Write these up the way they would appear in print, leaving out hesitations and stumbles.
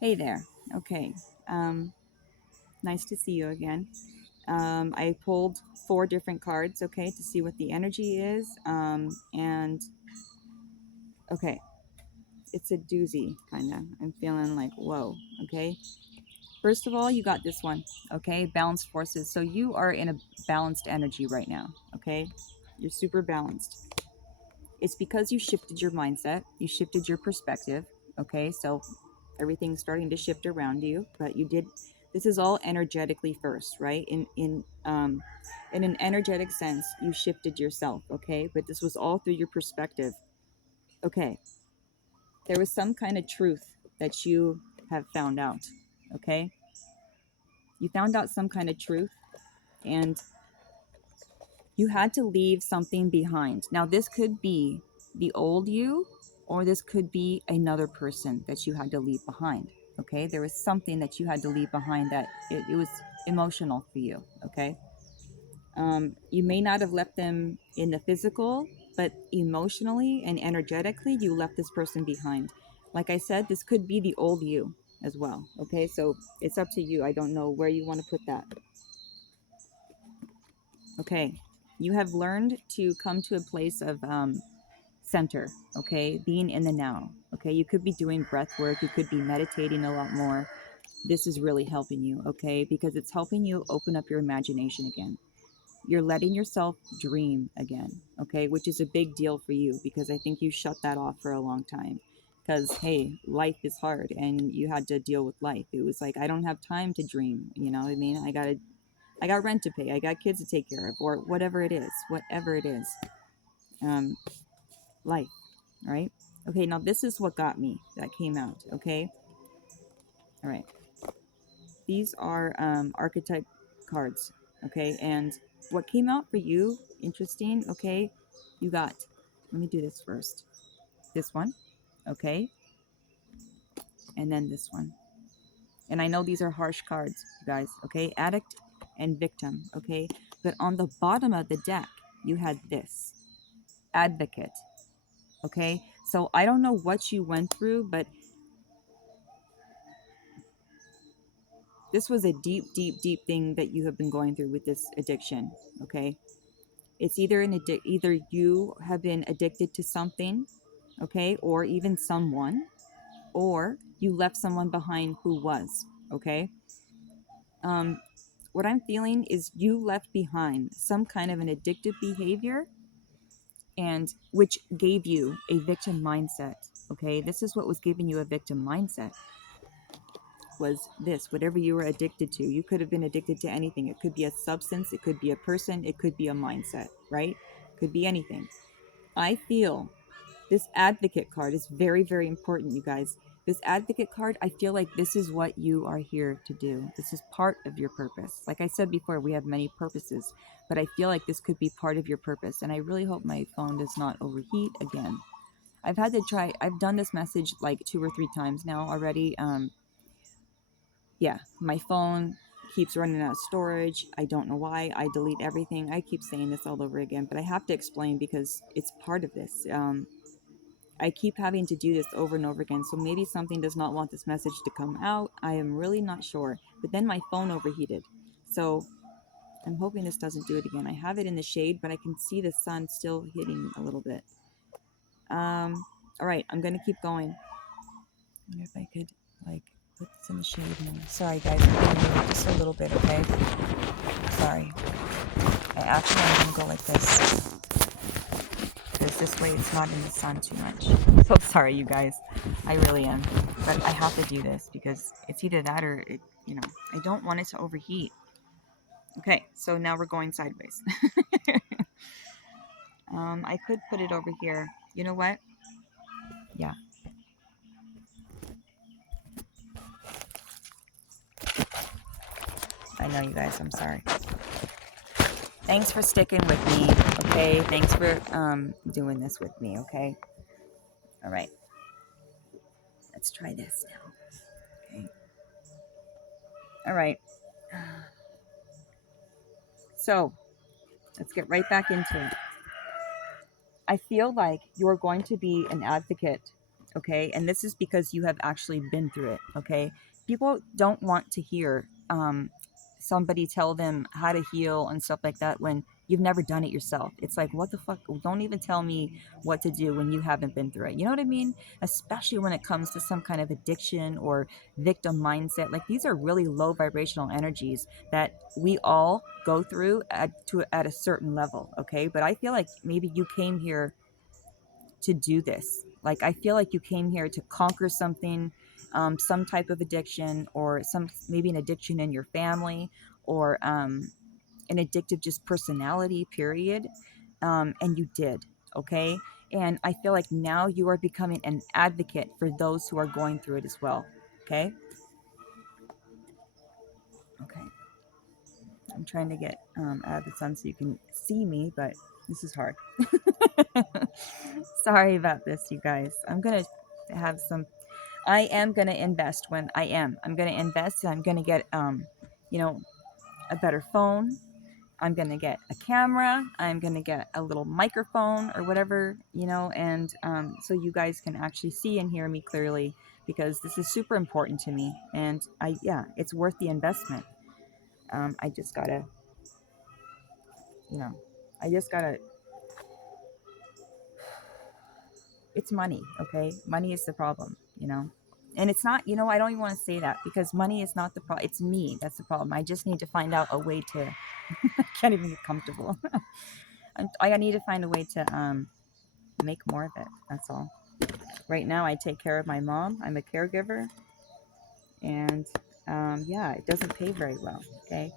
Hey there. Okay. Um, Nice to see you again. I pulled four different cards, okay, to see what the energy is. And okay, it's a doozy, kind of. I'm feeling like, whoa, okay. First of all, you got this one, okay, balanced forces. So you are in a balanced energy right now, okay. You're super balanced. It's because you shifted your mindset, you shifted your perspective, okay. So everything's starting to shift around you, but you did, this is all energetically first, right? In an energetic sense, you shifted yourself, okay, but this was all through your perspective. Okay, there was some kind of truth that you have found out, okay. You found out some kind of truth, and you had to leave something behind. Now this could be the old you, or this could be another person that you had to leave behind. Okay, there was something that you had to leave behind that it was emotional for you. Okay, you may not have left them in the physical, but emotionally and energetically you left this person behind. Like I said, this could be the old you as well. Okay, so it's up to you. I don't know where you want to put that. Okay, you have learned to come to a place of center, okay, being in the now. Okay, you could be doing breath work, you could be meditating a lot more. This is really helping you, okay, because it's helping you open up your imagination again. You're letting yourself dream again, okay, which is a big deal for you because I think you shut that off for a long time. Because hey, life is hard and you had to deal with life. It was like, I don't have time to dream, you know what I mean? I got rent to pay, I got kids to take care of, or whatever it is, whatever it is. um Life, right? Okay, now this is what got me, that came out, okay? All right. These are archetype cards, okay? And what came out for you, interesting, okay? You got, let me do this first. This one, okay? And then this one. And I know these are harsh cards, you guys, okay? Addict and victim, okay? But on the bottom of the deck, you had this, advocate, okay? So I don't know what you went through, but this was a deep, deep, deep thing that you have been going through with this addiction, okay? It's either either you have been addicted to something, okay, or even someone, or you left someone behind who was, okay? Um, what I'm feeling is you left behind some kind of an addictive behavior, and which gave you a victim mindset, okay? This is what was giving you a victim mindset, was this, whatever you were addicted to. You could have been addicted to anything. It could be a substance, it could be a person, it could be a mindset, right? Could be anything. I feel this advocate card is very, very important, you guys. This advocate card, I feel like this is what you are here to do. This is part of your purpose. Like I said before, we have many purposes, but I feel like this could be part of your purpose. And I really hope my phone does not overheat again. I've done this message like 2 or 3 times now already. Yeah, my phone keeps running out of storage. I don't know why. I delete everything. I keep saying this all over again, but I have to explain because it's part of this. I keep having to do this over and over again, so maybe something does not want this message to come out. I am really not sure. But then my phone overheated. So I'm hoping this doesn't do it again. I have it in the shade, but I can see the sun still hitting a little bit. All right, I'm going to keep going. I wonder if I could, like, put this in the shade more. Sorry, guys, I'm going to move just a little bit, okay? Sorry. I actually am going to go like this, because this way it's not in the sun too much. So sorry, you guys. I really am. But I have to do this because it's either that or, I don't want it to overheat. Okay, so now we're going sideways. I could put it over here. You know what? Yeah. I know, you guys. I'm sorry. Thanks for sticking with me, okay? Thanks for doing this with me, okay? All right. Let's try this now. Okay. All right. So, let's get right back into it. I feel like you're going to be an advocate Okay, and this is because you have actually been through it. Okay, people don't want to hear somebody tell them how to heal and stuff like that when you've never done it yourself. It's like, what the fuck? Don't even tell me what to do when you haven't been through it. You know what I mean? Especially when it comes to some kind of addiction or victim mindset. Like, these are really low vibrational energies that we all go through at a certain level. Okay, but I feel like maybe you came here to do this. Like, I feel like you came here to conquer something, some type of addiction, or some, maybe an addiction in your family, or an addictive just personality, period. And you did, okay? And I feel like now you are becoming an advocate for those who are going through it as well, okay? Okay. I'm trying to get out of the sun so you can see me, but this is hard. Sorry about this, you guys. I'm gonna have some. I am gonna invest when I am. I'm gonna invest. I'm gonna get you know, a better phone. I'm gonna get a camera. I'm gonna get a little microphone or whatever, you know, and so you guys can actually see and hear me clearly, because this is super important to me, and yeah, it's worth the investment. I just gotta, you know, I just gotta. It's money, okay? Money is the problem, you know. And it's not, you know, I don't even want to say that, because money is not the problem. It's me that's the problem. I just need to find out a way to. I can't even get comfortable. I need to find a way to make more of it. That's all. Right now, I take care of my mom. I'm a caregiver, and yeah, it doesn't pay very well. Okay,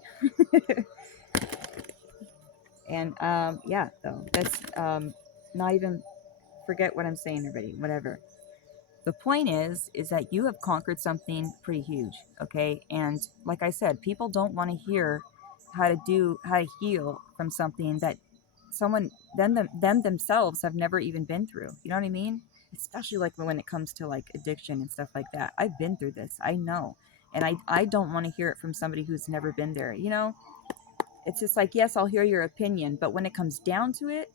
and yeah, though that's not even, forget what I'm saying already. Whatever. The point is that you have conquered something pretty huge, okay? And like I said, people don't want to hear how to heal from something that someone them themselves have never even been through. You know what I mean? Especially like when it comes to like addiction and stuff like that. I've been through this. I know. And I don't want to hear it from somebody who's never been there. You know, it's just like, yes, I'll hear your opinion, but when it comes down to it,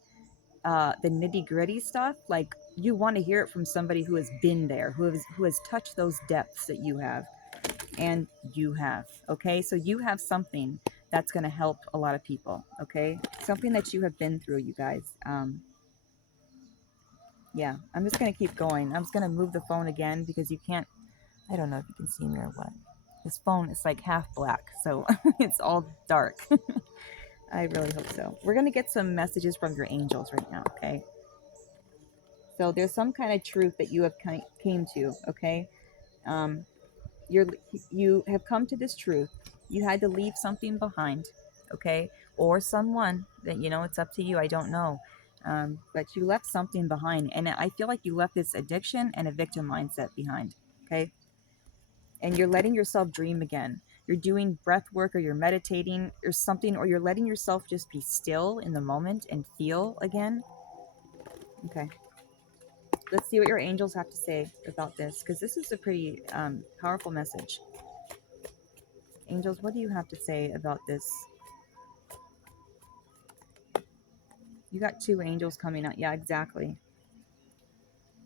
the nitty gritty stuff, like, you want to hear it from somebody who has been there, who has touched those depths that you have, and you have. Okay, so you have something that's going to help a lot of people. Okay, something that you have been through, you guys. Yeah, I'm just going to keep going. I'm just going to move the phone again because you can't. I don't know if you can see me or what. This phone is like half black, so it's all dark. I really hope so. We're going to get some messages from your angels right now. Okay. So there's some kind of truth that you have came to, okay? Um, you have come to this truth. You had to leave something behind, okay? Or someone that, you know, it's up to you. I don't know. But you left something behind. And I feel like you left this addiction and a victim mindset behind, okay? And you're letting yourself dream again. You're doing breath work, or you're meditating or something, or you're letting yourself just be still in the moment and feel again. Okay. Let's see what your angels have to say about this, because this is a pretty powerful message. Angels, what do you have to say about this? You got two angels coming out. Yeah, exactly.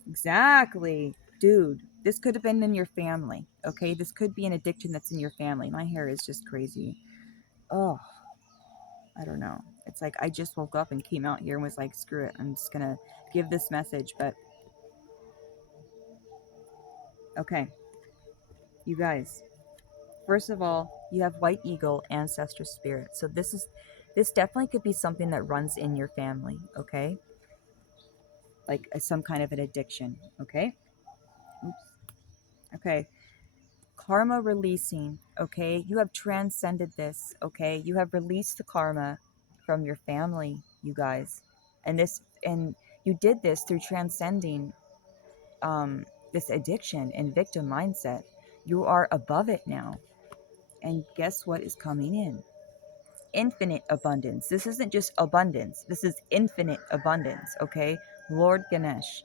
Exactly. Dude, this could have been in your family, okay? This could be an addiction that's in your family. My hair is just crazy. Oh, I don't know. It's like I just woke up and came out here and was like, screw it. I'm just going to give this message. But, okay, you guys. First of all, you have white eagle ancestor spirit. So this definitely could be something that runs in your family, okay? Like some kind of an addiction, okay? Oops. Okay. Karma releasing, okay? You have transcended this, okay? You have released the karma from your family, you guys. And you did this through transcending this addiction and victim mindset. You are above it now. And guess what is coming in? Infinite abundance. This isn't just abundance. This is infinite abundance, okay? Lord Ganesh.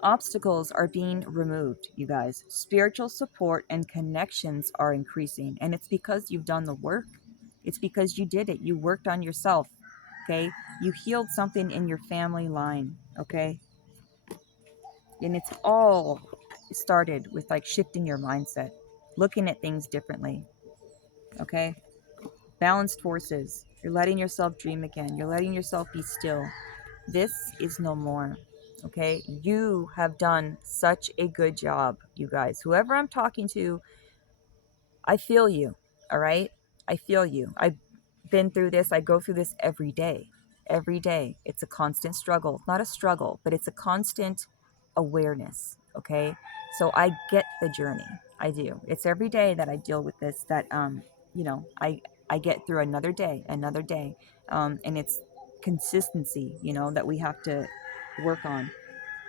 Obstacles are being removed, you guys. Spiritual support and connections are increasing. And it's because you've done the work. It's because you did it. You worked on yourself, okay? You healed something in your family line, okay? And it's all started with like shifting your mindset, looking at things differently. Okay? Balanced forces. You're letting yourself dream again. You're letting yourself be still. This is no more. Okay? You have done such a good job, you guys. Whoever I'm talking to, I feel you. All right? I feel you. I've been through this. I go through this every day. Every day. It's a constant struggle. Not a struggle, but it's a constant awareness. Okay? So I get the journey. I do. It's every day that I deal with this that you know, I get through another day, another day. And it's consistency, you know, that we have to work on.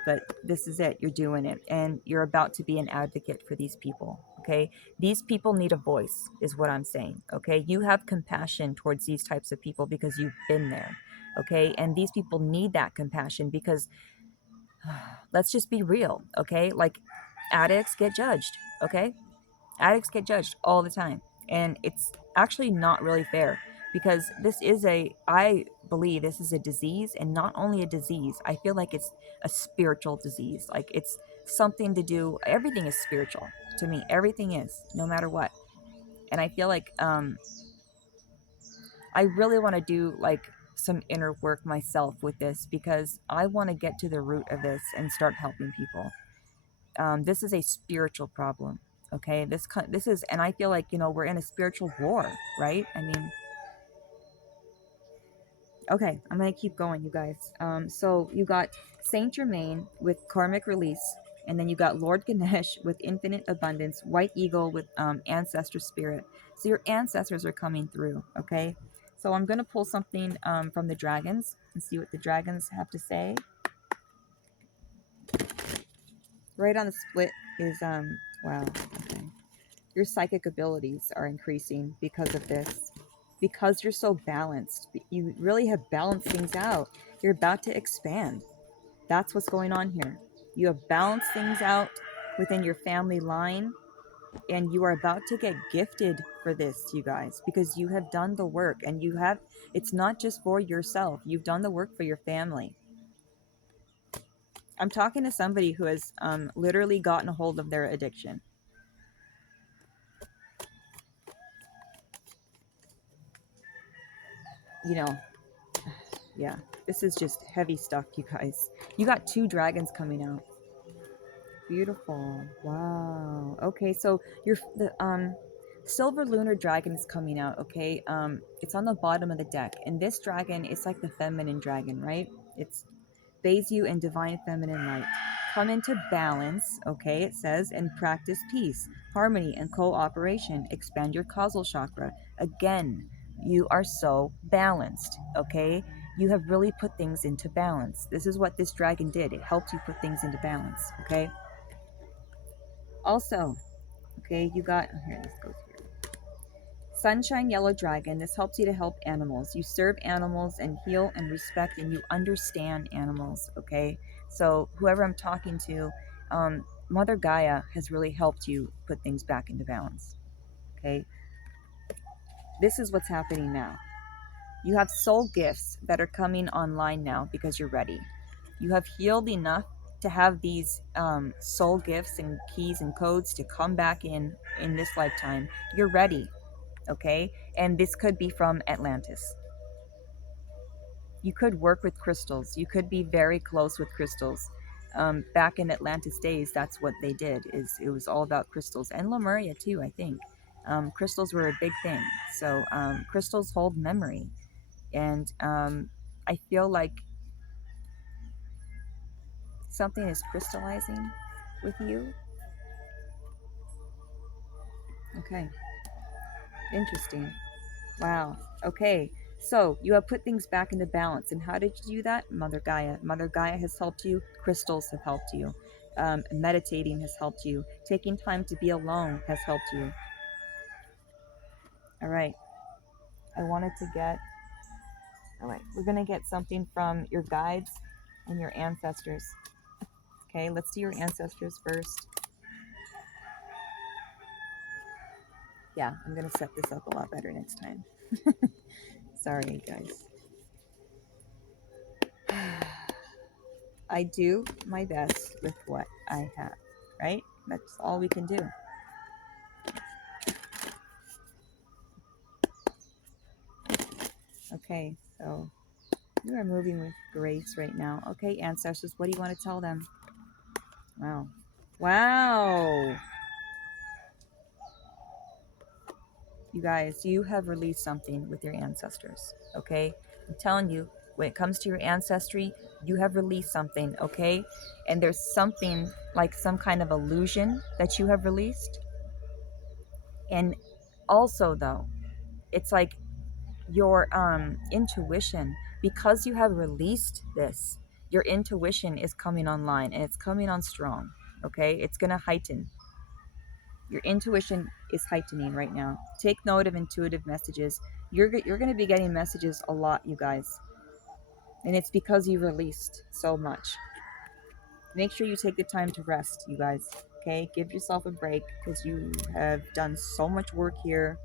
But this is it. You're doing it, and you're about to be an advocate for these people. Okay, these people need a voice is what I'm saying. Okay, you have compassion towards these types of people because you've been there. Okay, and these people need that compassion because let's just be real. Okay, like addicts get judged. Okay, addicts get judged all the time, and it's actually not really fair because I believe this is a disease, and not only a disease, I feel like it's a spiritual disease. Like it's something to do, everything is spiritual to me. Everything is, no matter what. And I feel like I really want to do like some inner work myself with this because I want to get to the root of this and start helping people. This is a spiritual problem. Okay, this is, and I feel like, you know, we're in a spiritual war, right? I mean, okay, I'm gonna keep going, you guys. So you got Saint Germain with karmic release, and then you got Lord Ganesh with infinite abundance, White Eagle with ancestor spirit. So your ancestors are coming through. Okay, so I'm gonna pull something from the dragons and see what the dragons have to say. Right on the split is wow. Okay. Your psychic abilities are increasing because of this. Because you're so balanced. You really have balanced things out. You're about to expand. That's what's going on here. You have balanced things out within your family line, and you are about to get gifted for this, you guys, because you have done the work, and it's not just for yourself. You've done the work for your family. I'm talking to somebody who has literally gotten a hold of their addiction. You know, yeah, this is just heavy stuff, you guys. You got 2 dragons coming out. Beautiful. Wow. Okay, so the silver lunar dragon is coming out. Okay, it's on the bottom of the deck, and this dragon is like the feminine dragon, right? It's bathes you in divine feminine light. Come into balance, okay, it says, and practice peace, harmony, and cooperation. Expand your causal chakra. Again, you are so balanced, okay? You have really put things into balance. This is what this dragon did. It helped you put things into balance, okay? Also, okay, you got, oh, here, this goes here. Sunshine Yellow Dragon. This helps you to help animals. You serve animals and heal and respect, and you understand animals, okay? So whoever I'm talking to, Mother Gaia has really helped you put things back into balance, okay? This is what's happening now. You have soul gifts that are coming online now because you're ready. You have healed enough to have these soul gifts and keys and codes to come back in this lifetime. You're ready, okay? And this could be from Atlantis. You could work with crystals. You could be very close with crystals. Back in Atlantis days, that's what they did. It was all about crystals, and Lemuria too, I think. Crystals were a big thing. So crystals hold memory, and I feel like something is crystallizing with you. Okay, interesting. Wow. Okay. So you have put things back into balance. And how did you do that? Mother Gaia. Mother Gaia has helped you. Crystals have helped you. Meditating has helped you. Taking time to be alone has helped you. All right. I wanted to get. All right. We're going to get something from your guides and your ancestors. Okay. Let's do your ancestors first. Yeah. I'm going to set this up a lot better next time. Sorry, guys. I do my best with what I have, right? That's all we can do. Okay, so you are moving with grace right now. Okay, ancestors, what do you want to tell them? Wow. Wow. You guys, you have released something with your ancestors, okay? I'm telling you, when it comes to your ancestry, you have released something, okay? And there's something like some kind of illusion that you have released. And also, though, it's like your intuition, because you have released this, your intuition is coming online and it's coming on strong, okay? It's going to heighten. Your intuition is heightening right now. Take note of intuitive messages. You're going to be getting messages a lot, you guys. And it's because you released so much. Make sure you take the time to rest, you guys. Okay? Give yourself a break because you have done so much work here.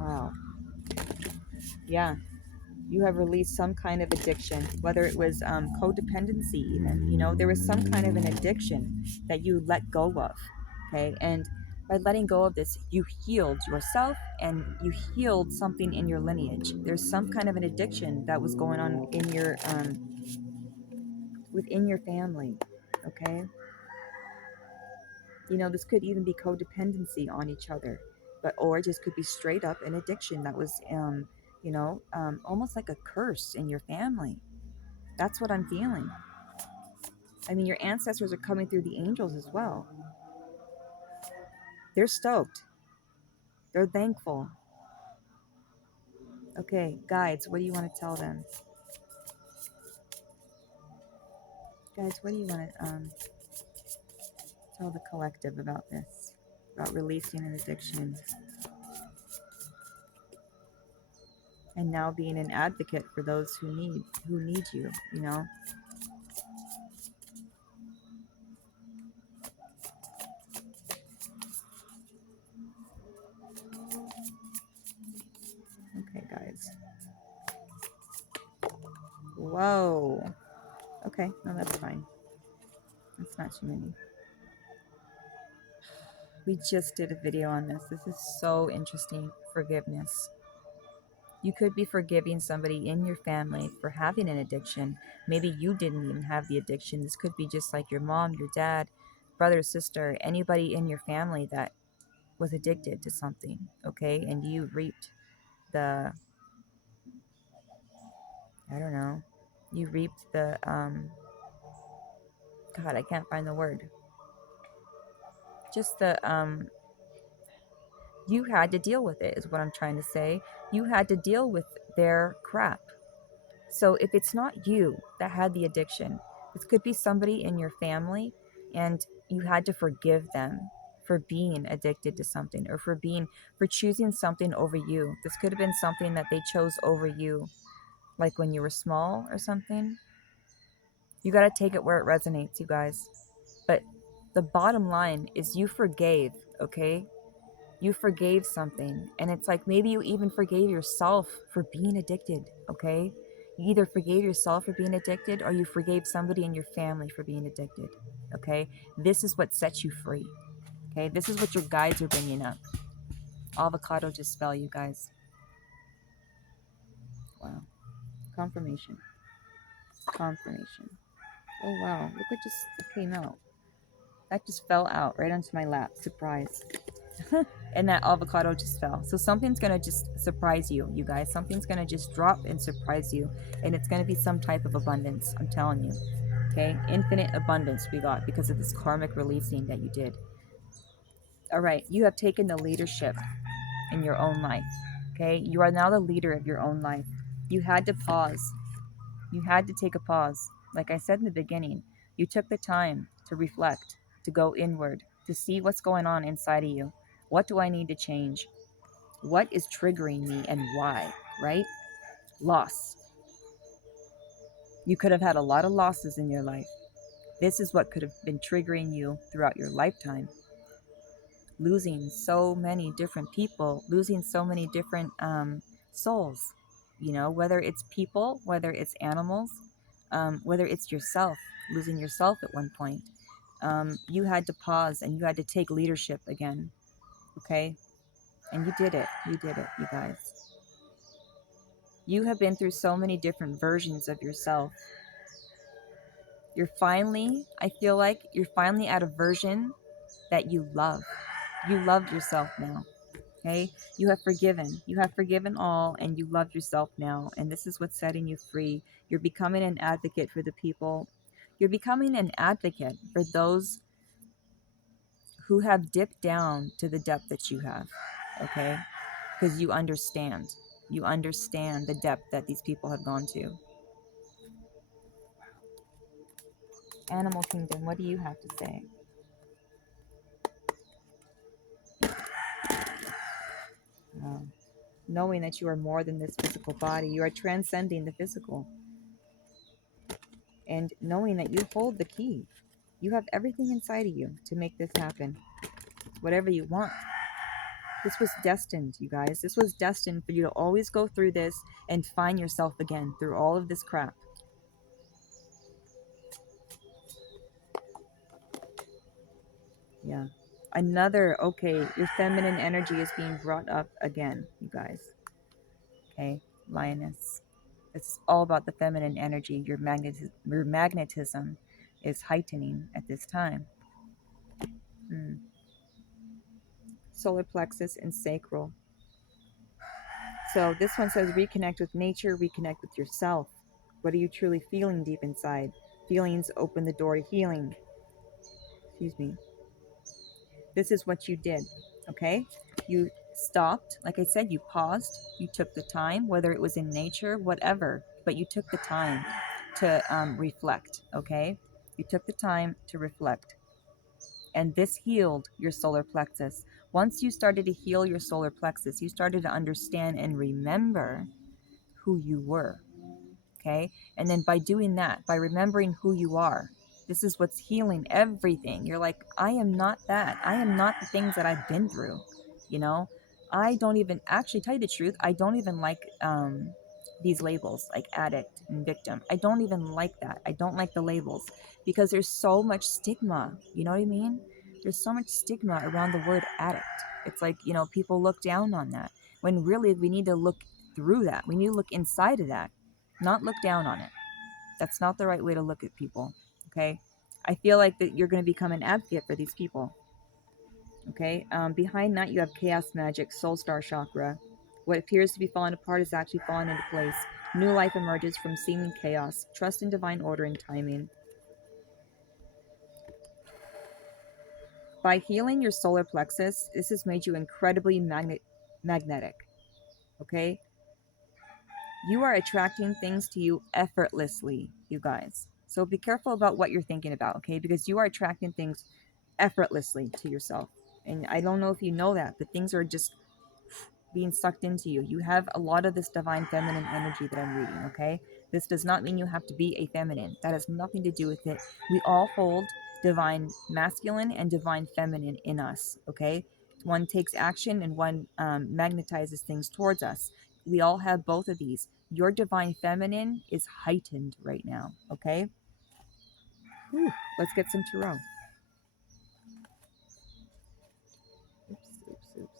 Wow. Yeah. You have released some kind of addiction, whether it was codependency, even. You know, there was some kind of an addiction that you let go of. Okay. And by letting go of this, you healed yourself and you healed something in your lineage. There's some kind of an addiction that was going on in your within your family. Okay. You know, this could even be codependency on each other, but or it just could be straight up an addiction that was almost like a curse in your family. That's what I'm feeling. I mean, your ancestors are coming through the angels as well. They're stoked. They're thankful. Okay, guides, what do you want to tell them? Guys, what do you want to tell the collective about this? About releasing an addiction and now being an advocate for those who need you, you know? Okay, guys. Whoa. Okay, no, that's fine. That's not too many. We just did a video on this. This is so interesting. Forgiveness. You could be forgiving somebody in your family for having an addiction. Maybe you didn't even have the addiction. This could be just like your mom, your dad, brother, sister, anybody in your family that was addicted to something, okay? And you reaped the, I don't know, you reaped the, God, I can't find the word. Just the, you had to deal with it, is what I'm trying to say. You had to deal with their crap. So if it's not you that had the addiction, this could be somebody in your family and you had to forgive them for being addicted to something or for choosing something over you. This could have been something that they chose over you, like when you were small or something. You got to take it where it resonates, you guys. But the bottom line is you forgave, okay? You forgave something, and it's like maybe you even forgave yourself for being addicted, okay? You either forgave yourself for being addicted or you forgave somebody in your family for being addicted, okay? This is what sets you free, okay? This is what your guides are bringing up. Avocado just fell, you guys. Wow. Confirmation. Confirmation. Oh wow, look what just came out. That just fell out right onto my lap. Surprise. And that avocado just fell. So something's gonna just surprise you, you guys. Something's gonna just drop and surprise you, and it's gonna be some type of abundance. I'm telling you. Okay, infinite abundance we got because of this karmic releasing that you did. All right, you have taken the leadership in your own life. Okay, you are now the leader of your own life. You had to pause. You had to take a pause. Like I said in the beginning, you took the time to reflect, to go inward, to see what's going on inside of you. What do I need to change? What is triggering me and why, right? Loss. You could have had a lot of losses in your life. This is what could have been triggering you throughout your lifetime. Losing so many different people, losing so many different souls. you know, whether it's people, whether it's animals, whether it's yourself, losing yourself at one point. You had to pause and you had to take leadership again, okay? And you did it. You did it, you guys. You have been through so many different versions of yourself. You're finally, I feel like you're finally at a version that you love. You love yourself now. Okay? You have forgiven. You have forgiven all and you love yourself now. And this is what's setting you free. You're becoming an advocate for the people. You're becoming an advocate for those who have dipped down to the depth that you have. Okay? Because you understand. You understand the depth that these people have gone to. Animal Kingdom, what do you have to say? Knowing that you are more than this physical body, you are transcending the physical. And knowing that you hold the key. You have everything inside of you to make this happen. Whatever you want. This was destined, you guys. This was destined for you to always go through this and find yourself again through all of this crap. Yeah. Another, okay, your feminine energy is being brought up again, you guys. Okay, Lioness. It's all about the feminine energy. Your magnetism is heightening at this time. Solar plexus and sacral. So this one says reconnect with nature, reconnect with yourself. What are you truly feeling deep inside? Feelings open the door to healing. Excuse me. This is what you did, okay? You stopped. Like I said, you paused. You took the time, whether it was in nature, whatever. But you took the time to reflect, okay? You took the time to reflect. And this healed your solar plexus. Once you started to heal your solar plexus, you started to understand and remember who you were. Okay. And then by doing that, by remembering who you are, this is what's healing everything. You're like, I am not that. I am not the things that I've been through. You know, I don't even actually tell you the truth. I don't even like these labels like addict and victim. I don't even like that. I don't like the labels because there's so much stigma. You know what I mean? There's so much stigma around the word addict. It's like, you know, people look down on that when really we need to look through that. We need to look inside of that, not look down on it. That's not the right way to look at people. Okay. I feel like that you're going to become an advocate for these people. Okay. Behind that, you have chaos magic, soul star chakra. What appears to be falling apart is actually falling into place. New life emerges from seeming chaos. Trust in divine order and timing. By healing your solar plexus, this has made you incredibly magnetic. Okay. You are attracting things to you effortlessly, you guys. So be careful about what you're thinking about, okay? Because you are attracting things effortlessly to yourself. And I don't know if you know that, but things are just being sucked into you. You have a lot of this divine feminine energy that I'm reading, okay? This does not mean you have to be a feminine. That has nothing to do with it. We all hold divine masculine and divine feminine in us, okay? One takes action and one magnetizes things towards us. We all have both of these. Your divine feminine is heightened right now, okay? Whew, let's get some tarot. Oops.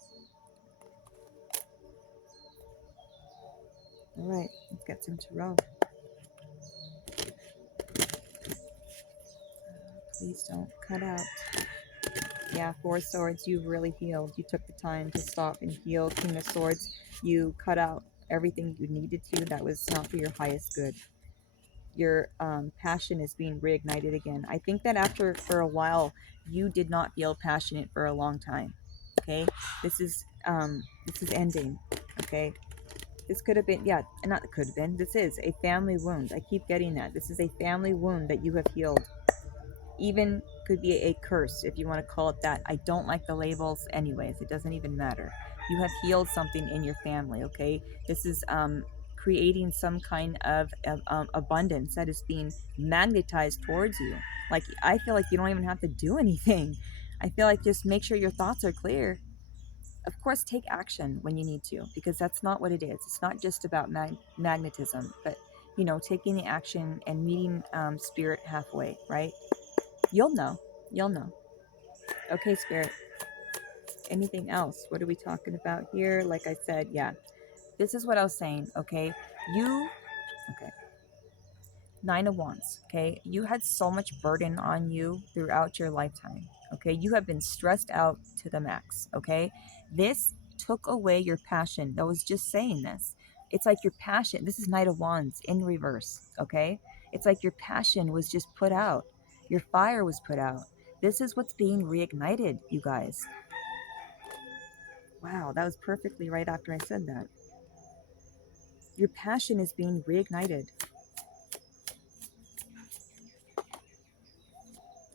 All right, let's get some tarot. Please don't cut out. Yeah, Four of Swords, you've really healed. You took the time to stop and heal. King of Swords, you cut out everything you needed to that was not for your highest good. Your passion is being reignited again. I think that for a while, you did not feel passionate for a long time. Okay, this is ending. Okay, this could have been, yeah, not could have been. This is a family wound. I keep getting that. This is a family wound that you have healed. Even could be a curse if you want to call it that. I don't like the labels anyways. It doesn't even matter. You have healed something in your family, okay? This is creating some kind of abundance that is being magnetized towards you. Like, I feel like you don't even have to do anything. I feel like just make sure your thoughts are clear. Of course, take action when you need to, because that's not what it is. It's not just about magnetism, but taking the action and meeting spirit halfway, right? You'll know. You'll know. Okay, spirit. Anything else? What are we talking about here? Like I said, yeah. This is what I was saying, okay? You, okay. Nine of Wands, okay? You had so much burden on you throughout your lifetime, okay? You have been stressed out to the max, okay? This took away your passion. I was just saying this. It's like your passion. This is Knight of Wands in reverse, okay? It's like your passion was just put out. Your fire was put out. This is what's being reignited, you guys. Wow, that was perfectly right after I said that. Your passion is being reignited.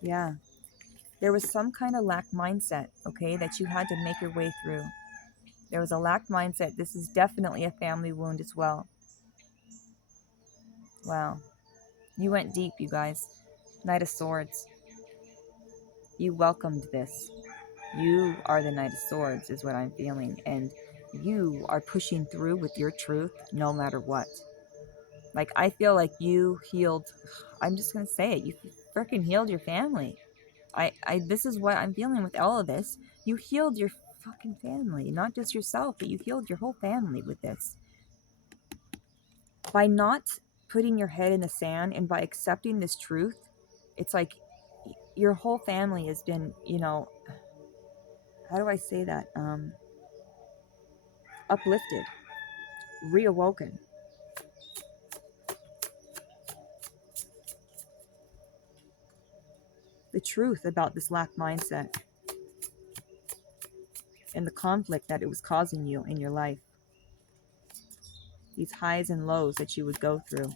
Yeah. There was some kind of lack mindset, okay, that you had to make your way through. There was a lack mindset. This is definitely a family wound as well. Wow. You went deep, you guys. Knight of Swords. You welcomed this. You are the Knight of Swords, is what I'm feeling. And you are pushing through with your truth no matter what. Like, I feel like you healed, I'm just going to say it, you freaking healed your family. This is what I'm feeling with all of this. You healed your fucking family, not just yourself, but you healed your whole family with this. By not putting your head in the sand and by accepting this truth, it's like your whole family has been, how do I say that? Uplifted, reawoken. The truth about this lack mindset and the conflict that it was causing you in your life. These highs and lows that you would go through.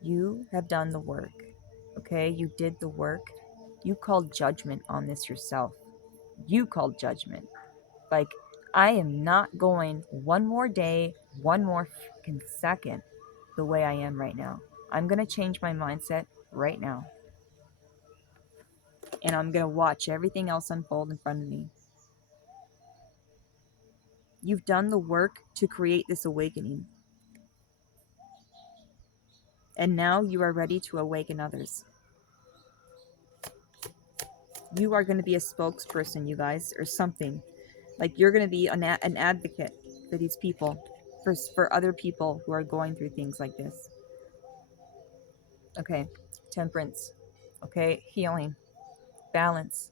You have done the work, okay? You did the work. You called judgment on this yourself. You called judgment. Like, I am not going one more day, one more freaking second the way I am right now. I'm going to change my mindset right now. And I'm going to watch everything else unfold in front of me. You've done the work to create this awakening. And now you are ready to awaken others. You are going to be a spokesperson, you guys, or something. Like, you're going to be an advocate for these people, for other people who are going through things like this. Okay, Temperance. Okay, healing, balance.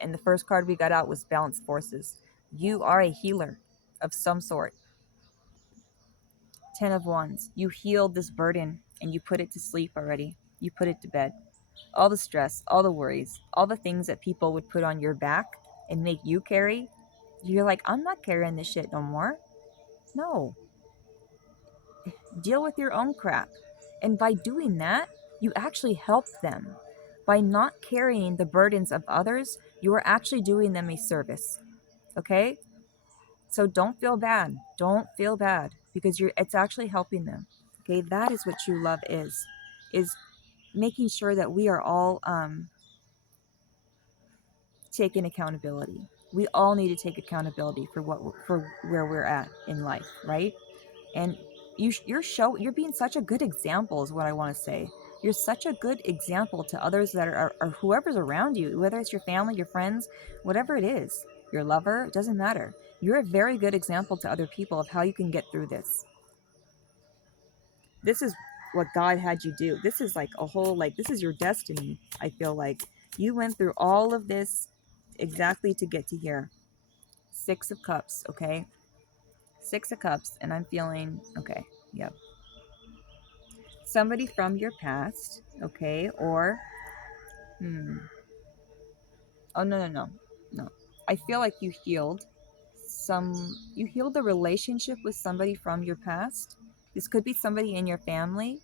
And the first card we got out was Balance Forces. You are a healer of some sort. 10 of Wands. You healed this burden and you put it to sleep already. You put it to bed. All the stress, all the worries, all the things that people would put on your back and make you carry. You're like, I'm not carrying this shit no more. No. Deal with your own crap. And by doing that, you actually help them. By not carrying the burdens of others, you are actually doing them a service. Okay? So don't feel bad. Don't feel bad because it's actually helping them. Okay? That is what true love is making sure that we are all taking accountability. We all need to take accountability for where we're at in life, right? And you're being such a good example is what I want to say. You're such a good example to others that are whoever's around you, whether it's your family, your friends, whatever it is, your lover, it doesn't matter. You're a very good example to other people of how you can get through this. This is what God had you do. This is like a whole, like, this is your destiny. I feel like you went through all of this exactly to get to here. 6 of Cups, okay? 6 of Cups, and I'm feeling, okay, yep. Somebody from your past, okay, or, oh, no. I feel like you healed the relationship with somebody from your past. This could be somebody in your family,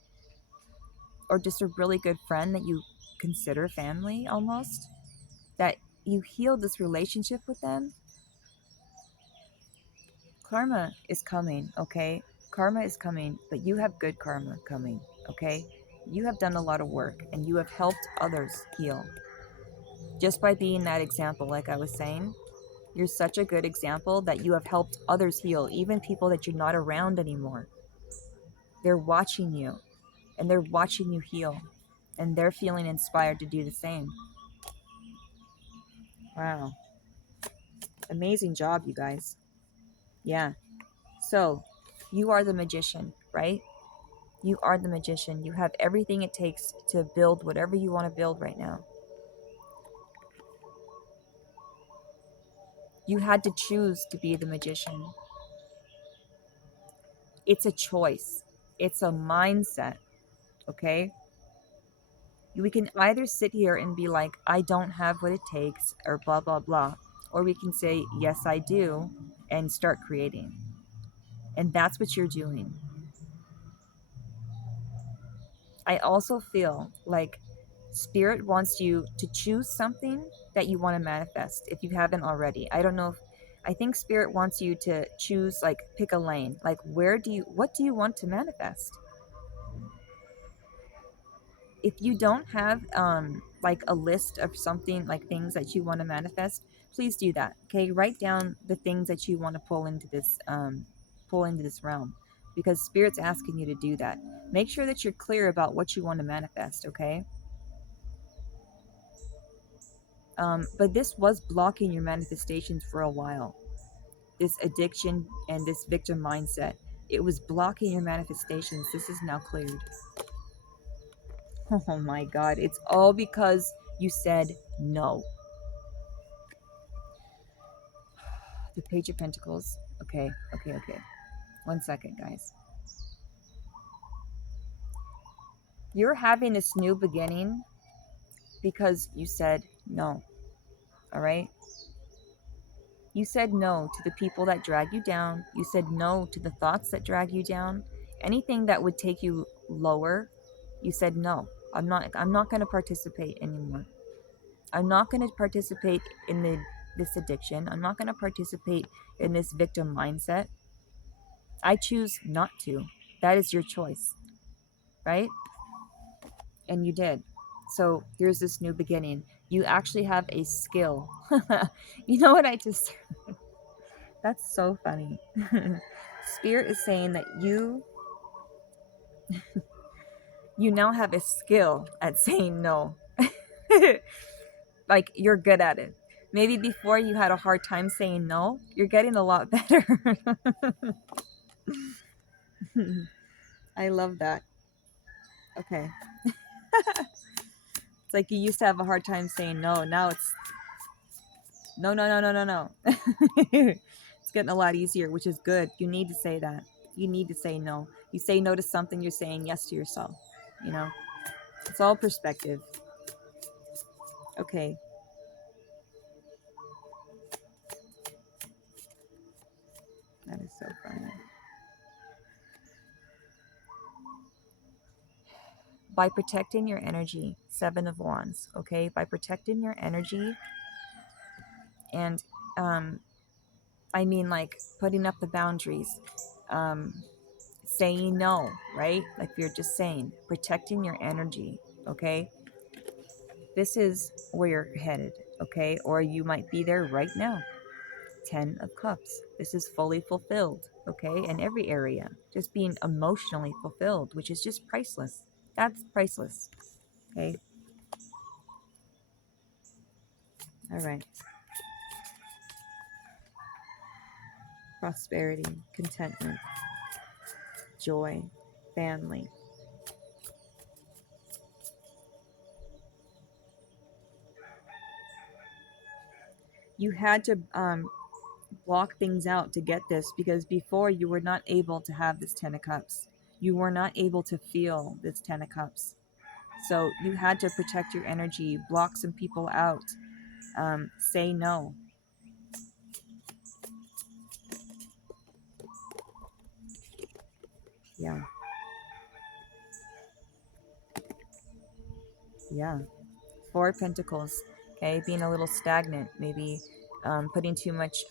or just a really good friend that you consider family almost, that you healed this relationship with them. Karma is coming, okay? Karma is coming, but you have good karma coming, okay? You have done a lot of work and you have helped others heal. Just by being that example, like I was saying, you're such a good example that you have helped others heal, even people that you're not around anymore. They're watching you and they're watching you heal and they're feeling inspired to do the same. Wow. Amazing job, you guys. Yeah. So, you are the magician, right? You are the magician. You have everything it takes to build whatever you want to build right now. You had to choose to be the magician. It's a choice, it's a mindset, okay? We can either sit here and be like, I don't have what it takes, or blah, blah, blah. Or we can say, yes, I do, and start creating. And that's what you're doing. I also feel like Spirit wants you to choose something that you want to manifest if you haven't already. I don't know if I think Spirit wants you to choose, like, pick a lane. Like, what do you want to manifest? If you don't have like a list of something, like things that you want to manifest, please do that. Okay, write down the things that you want to pull into this realm, because Spirit's asking you to do that. Make sure that you're clear about what you want to manifest, okay? But this was blocking your manifestations for a while. This addiction and this victim mindset, it was blocking your manifestations. This is now cleared. Oh my God, it's all because you said no. The Page of Pentacles. Okay, okay, okay. 1 second, guys. You're having this new beginning because you said no. All right? You said no to the people that drag you down. You said no to the thoughts that drag you down. Anything that would take you lower, you said no. I'm not going to participate anymore. I'm not going to participate in this addiction. I'm not going to participate in this victim mindset. I choose not to. That is your choice, right? And you did. So here's this new beginning. You actually have a skill. You know what I just That's so funny. Spirit is saying that you now have a skill at saying no. Like, you're good at it. Maybe before you had a hard time saying no, you're getting a lot better. I love that. Okay. It's like you used to have a hard time saying no. Now it's no, no, no, no, no, no. It's getting a lot easier, which is good. You need to say that. You need to say no. You say no to something, you're saying yes to yourself. You know, it's all perspective. Okay. That is so funny. By protecting your energy, Seven of Wands, okay? By protecting your energy and, I mean, like, putting up the boundaries, um, saying no, right? Like we are just saying, protecting your energy, okay? This is where you're headed, okay? Or you might be there right now. 10 of Cups. This is fully fulfilled, okay? In every area. Just being emotionally fulfilled, which is just priceless. That's priceless, okay? All right. Prosperity, contentment, joy, family. You had to block things out to get this, because before you were not able to have this 10 of Cups. You were not able to feel this 10 of Cups. So you had to protect your energy, block some people out, say no. Yeah. Yeah. 4 of Pentacles. Okay, being a little stagnant, maybe putting too much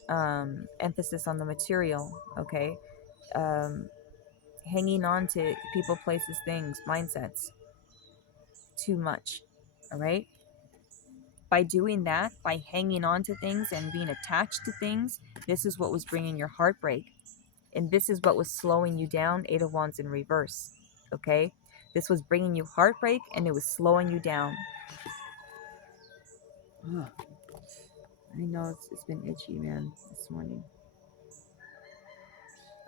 emphasis on the material. Okay, hanging on to people, places, things, mindsets too much. All right. By doing that, by hanging on to things and being attached to things, this is what was bringing your heartbreak. And this is what was slowing you down. Eight of Wands in reverse. Okay? This was bringing you heartbreak and it was slowing you down. Ugh. I know it's been itchy, man, this morning.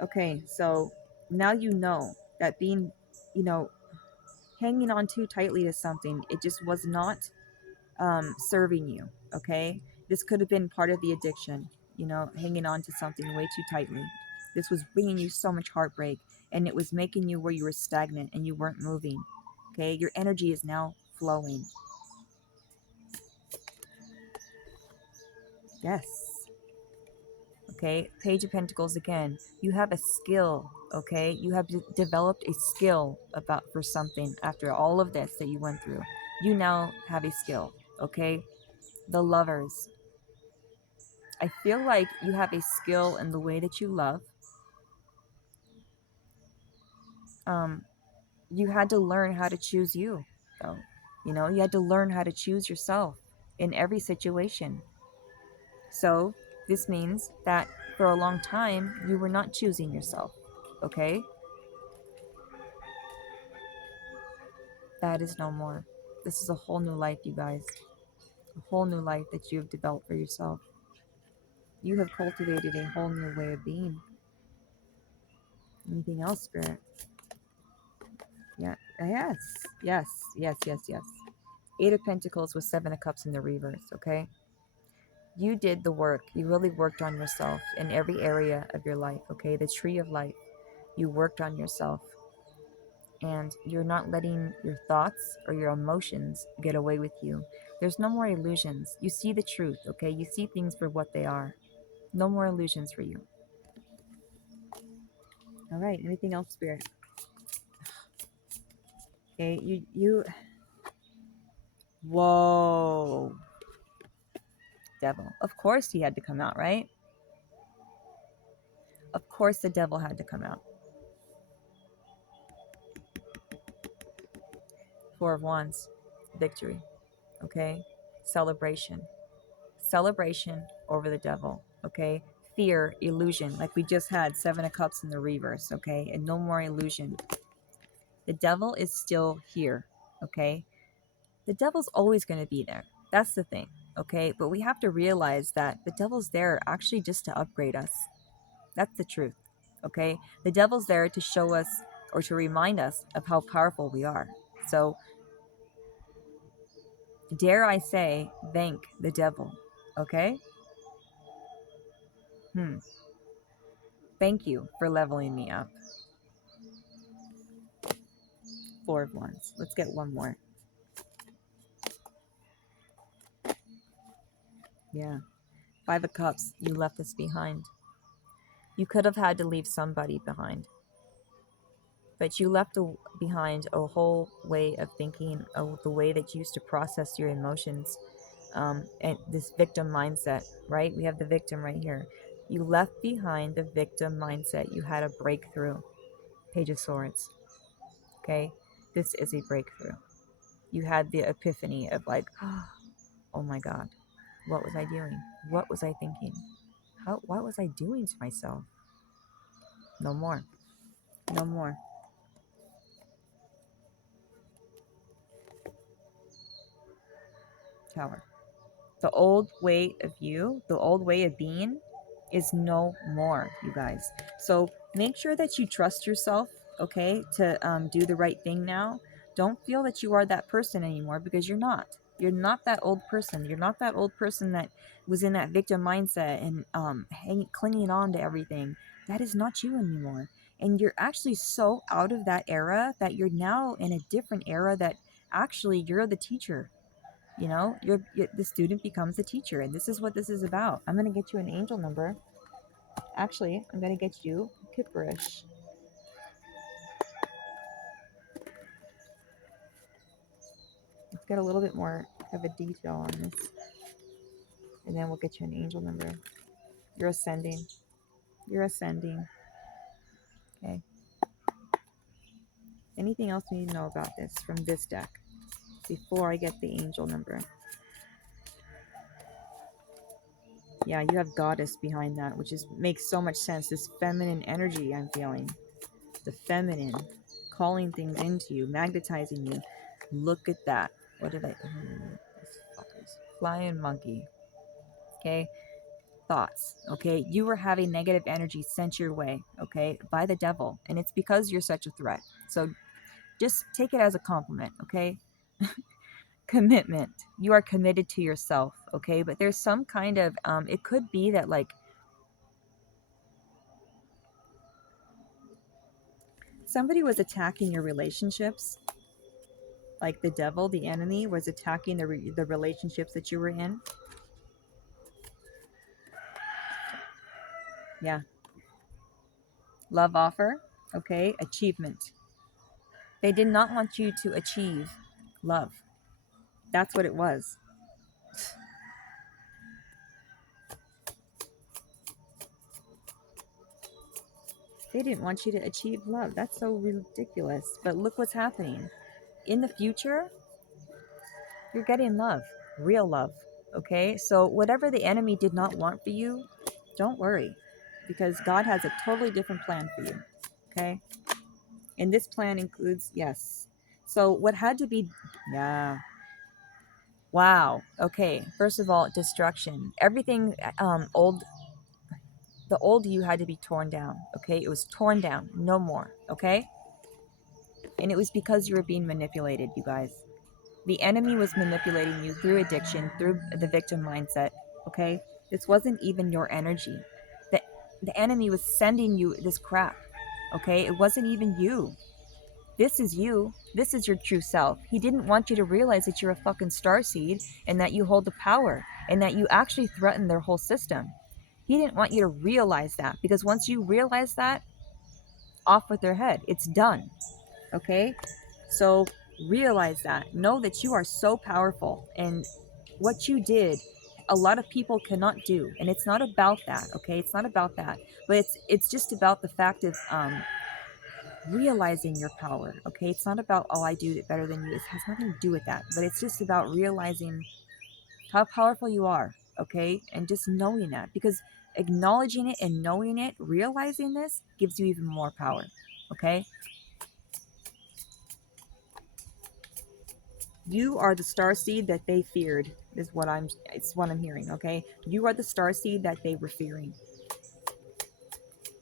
Okay, so now you know that being, you know, hanging on too tightly to something, it just was not serving you. Okay, this could have been part of the addiction, you know, hanging on to something way too tightly. This was bringing you so much heartbreak and it was making you where you were stagnant and you weren't moving. Okay, your energy is now flowing. Yes. Okay, Page of Pentacles again. You have a skill. Okay, you have developed a skill about for something after all of this that you went through. You now have a skill. Okay, the Lovers. I feel like you have a skill in the way that you love. You had to learn how to choose you, though. You know, you had to learn how to choose yourself in every situation. So this means that for a long time you were not choosing yourself. Okay, that is no more. This is a whole new life, you guys. A whole new life that you have developed for yourself. You have cultivated a whole new way of being. Anything else, Spirit? Yeah. Yes. Yes. Yes. Yes. Yes. Eight of Pentacles with Seven of Cups in the reverse. Okay. You did the work. You really worked on yourself in every area of your life. Okay. The tree of life. You worked on yourself. And you're not letting your thoughts or your emotions get away with you. There's no more illusions. You see the truth. Okay. You see things for what they are. No more illusions for you. All right. Anything else, Spirit? Okay. Whoa. Devil. Of course he had to come out, right? Of course the devil had to come out. Four of Wands. Victory. Okay. Celebration. Celebration over the devil. Okay. Fear, illusion. Like we just had Seven of Cups in the reverse. Okay. And no more illusion. The devil is still here. Okay. The devil's always going to be there. That's the thing. Okay. But we have to realize that the devil's there actually just to upgrade us. That's the truth. Okay. The devil's there to show us or to remind us of how powerful we are. So, dare I say, thank the devil. Okay. Thank you for leveling me up. Four of Wands. Let's get one more. Yeah. Five of Cups. You left us behind. You could have had to leave somebody behind. But you left behind a whole way of thinking, the way that you used to process your emotions, and this victim mindset, right? We have the victim right here. You left behind the victim mindset. You had a breakthrough. Page of Swords. Okay? This is a breakthrough. You had the epiphany of like, oh my God, what was I doing? What was I thinking? What was I doing to myself? No more. No more. Tower. The old way of you, the old way of being is no more, you guys. So make sure that you trust yourself, okay, to do the right thing now. Don't feel that you are that person anymore because you're not. You're not that old person. You're not that old person that was in that victim mindset and clinging on to everything. That is not you anymore. And you're actually so out of that era that you're now in a different era that actually you're the teacher. You know, the student becomes the teacher, and this is what this is about. I'm going to get you an angel number. Actually, I'm going to get you Kipperish. Let's get a little bit more of a detail on this, and then we'll get you an angel number. You're ascending. You're ascending. Okay. Anything else you need to know about this from this deck before I get the angel number? Yeah, you have goddess behind that, which is makes so much sense. This feminine energy I'm feeling. The feminine calling things into you, magnetizing you. Look at that. What did I these fuckers. Flying monkey. Okay? Thoughts. Okay? You were having negative energy sent your way, okay, by the devil. And it's because you're such a threat. So just take it as a compliment, okay? Commitment. You are committed to yourself, okay? But there's some kind of it could be that like somebody was attacking your relationships, like the devil, the enemy was attacking the relationships that you were in. Yeah. Love offer, okay? Achievement. They did not want you to achieve love. That's what it was. They didn't want you to achieve love. That's so ridiculous. But look what's happening. In the future, you're getting love, real love. Okay? So, whatever the enemy did not want for you, don't worry because God has a totally different plan for you. Okay? And this plan includes, yes. So, what had to be, yeah. Wow. Okay. First of all, destruction. Everything old, the old you had to be torn down. Okay? It was torn down. No more. Okay? And it was because you were being manipulated, you guys. The enemy was manipulating you through addiction, through the victim mindset. Okay? This wasn't even your energy. The, the enemy was sending you this crap. Okay? It wasn't even you. This is you. This is your true self. He didn't want you to realize that you're a fucking starseed and that you hold the power and that you actually threaten their whole system. He didn't want you to realize that because once you realize that, off with their head. It's done. Okay? So realize that. Know that you are so powerful and what you did a lot of people cannot do, and it's not about that. Okay, it's not about that, but it's just about the fact of realizing your power. Okay, it's not about, oh, I do it better than you. It has nothing to do with that, but it's just about realizing how powerful you are. Okay, and just knowing that, because acknowledging it and knowing it, realizing this gives you even more power. Okay, you are the star seed that they feared is what I'm hearing. Okay, you are the star seed that they were fearing.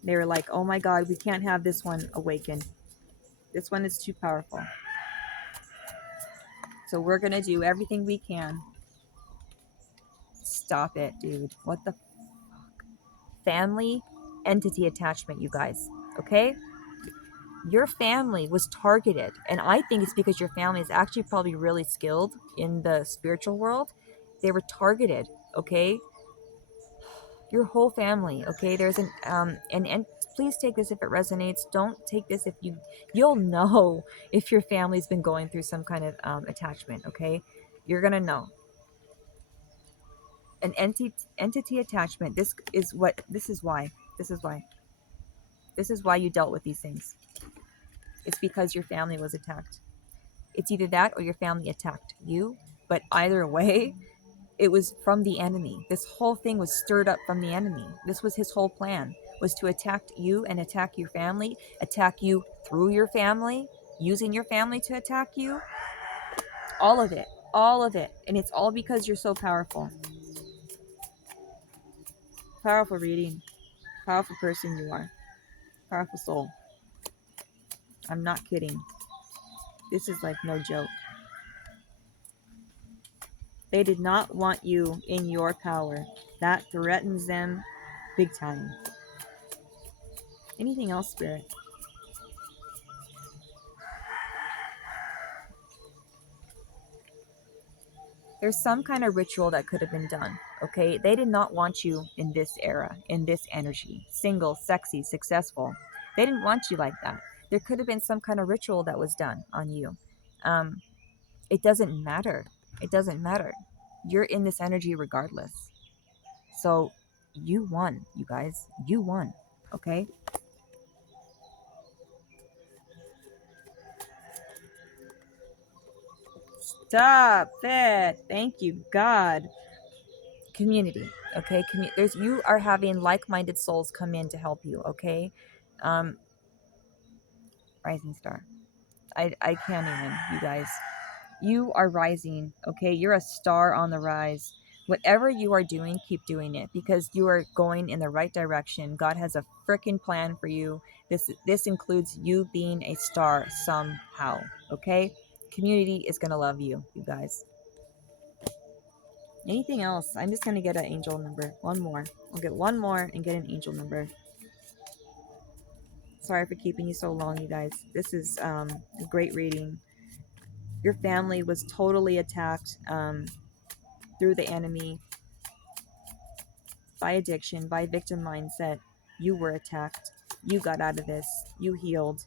They were like, oh my god, we can't have this one awaken. This one is too powerful, so we're gonna do everything we can. Stop it, dude. What the family entity attachment, you guys? Okay, your family was targeted, and I think it's because your family is actually probably really skilled in the spiritual world. They were targeted. Okay, your whole family. Okay, there's an and please take this if it resonates. Don't take this if you'll know if your family's been going through some kind of attachment. Okay, you're gonna know an entity attachment. This is why you dealt with these things. It's because your family was attacked. It's either that or your family attacked you, but either way, it was from the enemy. This whole thing was stirred up from the enemy. This was his whole plan, was to attack you and attack your family, attack you through your family, using your family to attack you. All of it. All of it. And it's all because you're so powerful. Powerful reading. Powerful person you are. Powerful soul. I'm not kidding. This is like no joke. They did not want you in your power. That threatens them big time. Anything else, Spirit? There's some kind of ritual that could have been done. Okay, they did not want you in this era, in this energy, single, sexy, successful. They didn't want you like that. There could have been some kind of ritual that was done on you. um, it doesn't matter. It doesn't matter. You're in this energy regardless. So you won, you guys. You won. Okay. Stop it. Thank you, God. Community. Okay, you are having like-minded souls come in to help you. Okay, um, rising star. I can't even, you guys. You are rising, okay? You're a star on the rise. Whatever you are doing, keep doing it because you are going in the right direction. God has a freaking plan for you. This includes you being a star somehow, okay? Community is going to love you, you guys. Anything else? I'm just going to get an angel number. One more. I'll get one more and get an angel number. Sorry for keeping you so long, you guys. This is a great reading. Your family was totally attacked through the enemy by addiction, by victim mindset. You were attacked. You got out of this. You healed.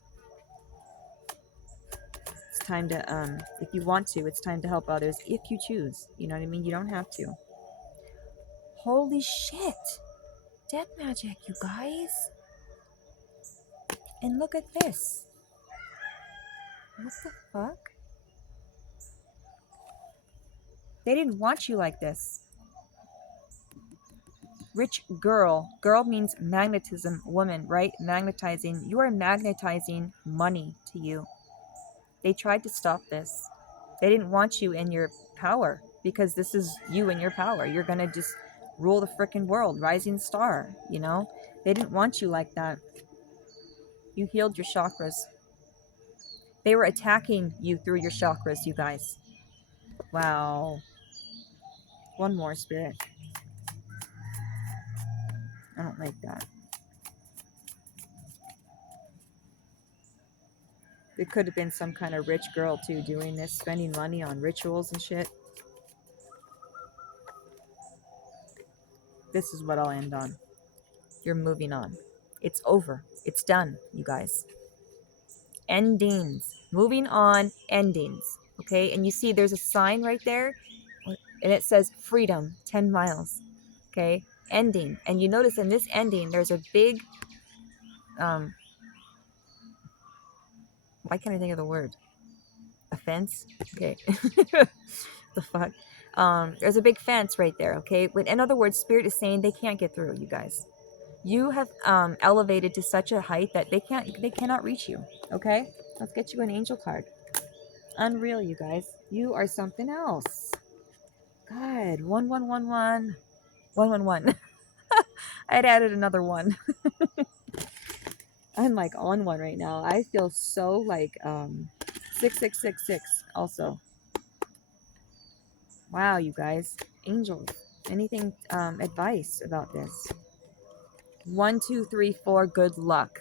It's time to, if you want to, it's time to help others if you choose. You know what I mean? You don't have to. Holy shit. Death magic, you guys. And look at this. What the fuck? They didn't want you like this. Rich girl. Girl means magnetism, woman, right? Magnetizing. You are magnetizing money to you. They tried to stop this. They didn't want you in your power because this is you in your power. You're going to just rule the freaking world, rising star, you know? They didn't want you like that. You healed your chakras. They were attacking you through your chakras, you guys. Wow. One more, Spirit. I don't like that. It could have been some kind of rich girl, too, doing this, spending money on rituals and shit. This is what I'll end on. You're moving on. It's over. It's done, you guys. Endings. Moving on, endings. Okay, and you see there's a sign right there, and it says freedom, 10 miles. Okay, ending. And you notice in this ending, there's a big, why can't I think of the word? A fence? Okay. The fuck? There's a big fence right there, okay? In other words, Spirit is saying they can't get through, you guys. You have elevated to such a height that they cannot reach you, okay? Let's get you an angel card. Unreal, you guys. You are something else. God, 1111. 111. I'd added another one. I'm like on one right now. I feel so like 6666 also. Wow, you guys. Angels. Anything advice about this? 1234, good luck.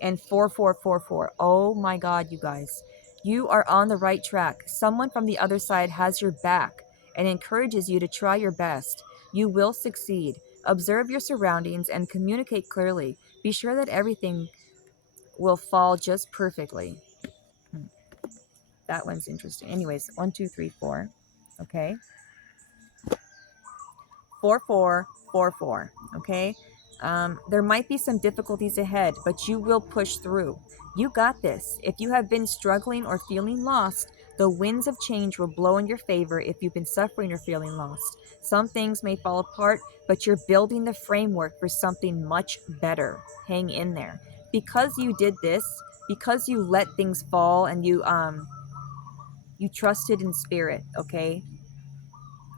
And 4444. Oh my god, you guys. You are on the right track. Someone from the other side has your back and encourages you to try your best. You will succeed. Observe your surroundings and communicate clearly. Be sure that everything will fall just perfectly. That one's interesting. Anyways, 1234. Okay. 4444. Okay. There might be some difficulties ahead, but you will push through. You got this. If you have been struggling or feeling lost, the winds of change will blow in your favor if you've been suffering or feeling lost. Some things may fall apart, but you're building the framework for something much better. Hang in there. Because you did this, because you let things fall and you trusted in spirit, okay?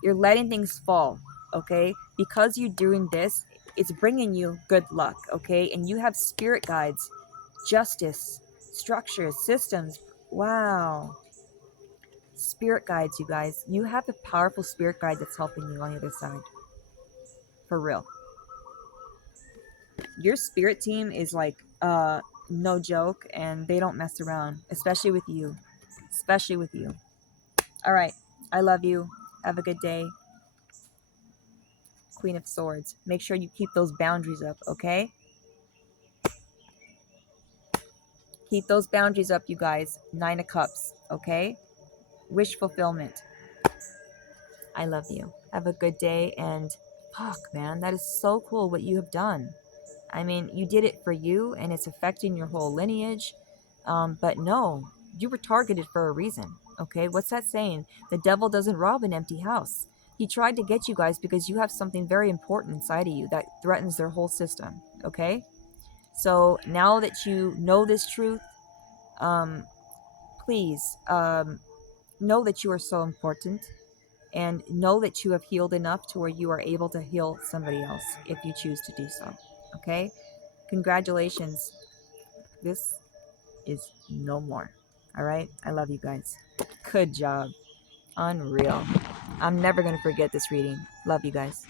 You're letting things fall, okay? Because you're doing this, it's bringing you good luck, okay? And you have spirit guides, justice, structures, systems. Wow. Spirit guides, you guys. You have a powerful spirit guide that's helping you on the other side. For real. Your spirit team is like no joke, and they don't mess around, especially with you. Especially with you. All right. I love you. Have a good day. Queen of Swords. Make sure you keep those boundaries up, okay? Keep those boundaries up, you guys. 9 of Cups, okay? Wish fulfillment. I love you. Have a good day, and fuck, man, that is so cool what you have done. I mean, you did it for you, and it's affecting your whole lineage. But no, you were targeted for a reason, okay? What's that saying? The devil doesn't rob an empty house. He tried to get you guys because you have something very important inside of you that threatens their whole system. Okay? So now that you know this truth, um, please know that you are so important, and know that you have healed enough to where you are able to heal somebody else if you choose to do so. Okay? Congratulations. This is no more. All right? I love you guys. Good job. Unreal. I'm never going to forget this reading. Love you guys.